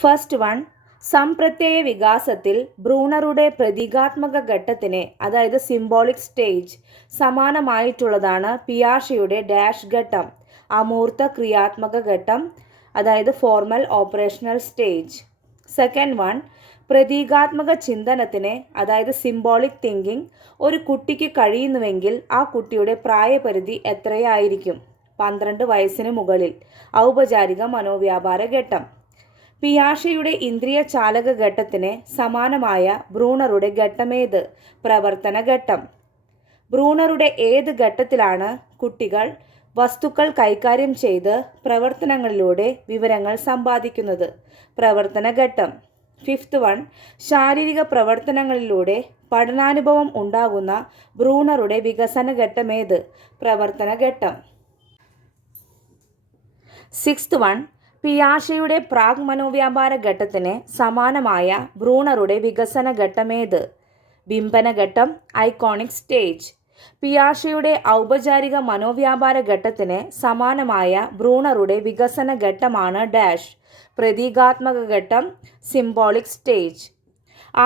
First one, സംപ്രത്യയ വികാസത്തിൽ ബ്രൂണറുടെ പ്രതീകാത്മക ഘട്ടത്തിന് അതായത് സിംബോളിക് സ്റ്റേജ് സമാനമായിട്ടുള്ളതാണ് പിയാഷെയുടെ ഡാഷ് ഘട്ടം, അമൂർത്ത ക്രിയാത്മക ഘട്ടം അതായത് formal operational stage. Second one, പ്രതീകാത്മക ചിന്തനത്തിന് അതായത് സിംബോളിക് തിങ്കിങ് ഒരു കുട്ടിക്ക് കഴിയുന്നുവെങ്കിൽ ആ കുട്ടിയുടെ പ്രായപരിധി എത്രയായിരിക്കും? 12 വയസ്സിന് മുകളിൽ. ഔപചാരിക മനോവ്യാപാര ഘട്ടം. പിയാഷെയുടെ ഇന്ദ്രിയ ചാലക ഘട്ടത്തിന് സമാനമായ ബ്രൂണറുടെ ഘട്ടമേത്? പ്രവർത്തന ഘട്ടം. ബ്രൂണറുടെ ഏത് ഘട്ടത്തിലാണ് കുട്ടികൾ വസ്തുക്കൾ കൈകാര്യം ചെയ്ത് പ്രവർത്തനങ്ങളിലൂടെ വിവരങ്ങൾ സമ്പാദിക്കുന്നത്? പ്രവർത്തന ഘട്ടം. ഫിഫ്ത്ത് വൺ, ശാരീരിക പ്രവർത്തനങ്ങളിലൂടെ പഠനാനുഭവം ഉണ്ടാകുന്ന ബ്രൂണറുടെ വികസന ഘട്ടമേത്? പ്രവർത്തന ഘട്ടം. സിക്സ്ത് വൺ, പിയാഷെയുടെ പ്രാഗ് മനോവ്യാപാര ഘട്ടത്തിന് സമാനമായ ബ്രൂണറുടെ വികസന ഘട്ടമേത്? ബിംബന ഘട്ടം, ഐക്കോണിക് സ്റ്റേജ്. പിയാഷെയുടെ ഔപചാരിക മനോവ്യാപാര ഘട്ടത്തിന് സമാനമായ ബ്രൂണറുടെ വികസന ഘട്ടമാണ് ഡാഷ്, പ്രതീകാത്മക ഘട്ടം, സിംബോളിക് സ്റ്റേജ്.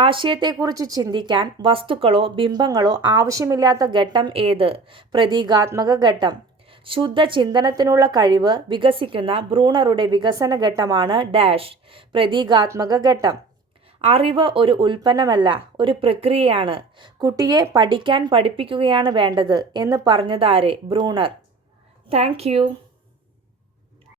ആശയത്തെക്കുറിച്ച് ചിന്തിക്കാൻ വസ്തുക്കളോ ബിംബങ്ങളോ ആവശ്യമില്ലാത്ത ഘട്ടം ഏത്? പ്രതീകാത്മക ഘട്ടം. ശുദ്ധ ചിന്തനത്തിനുള്ള കഴിവ് വികസിക്കുന്ന ബ്രൂണറുടെ വികസന ഘട്ടമാണ് ഡാഷ്, പ്രതീകാത്മക ഘട്ടം. അറിവ് ഒരു ഉൽപ്പന്നമല്ല, ഒരു പ്രക്രിയയാണ്. കുട്ടിയെ പഠിക്കാൻ പഠിപ്പിക്കുകയാണ് വേണ്ടത് എന്ന് പറഞ്ഞതാരെ? ബ്രൂണർ. Thank you.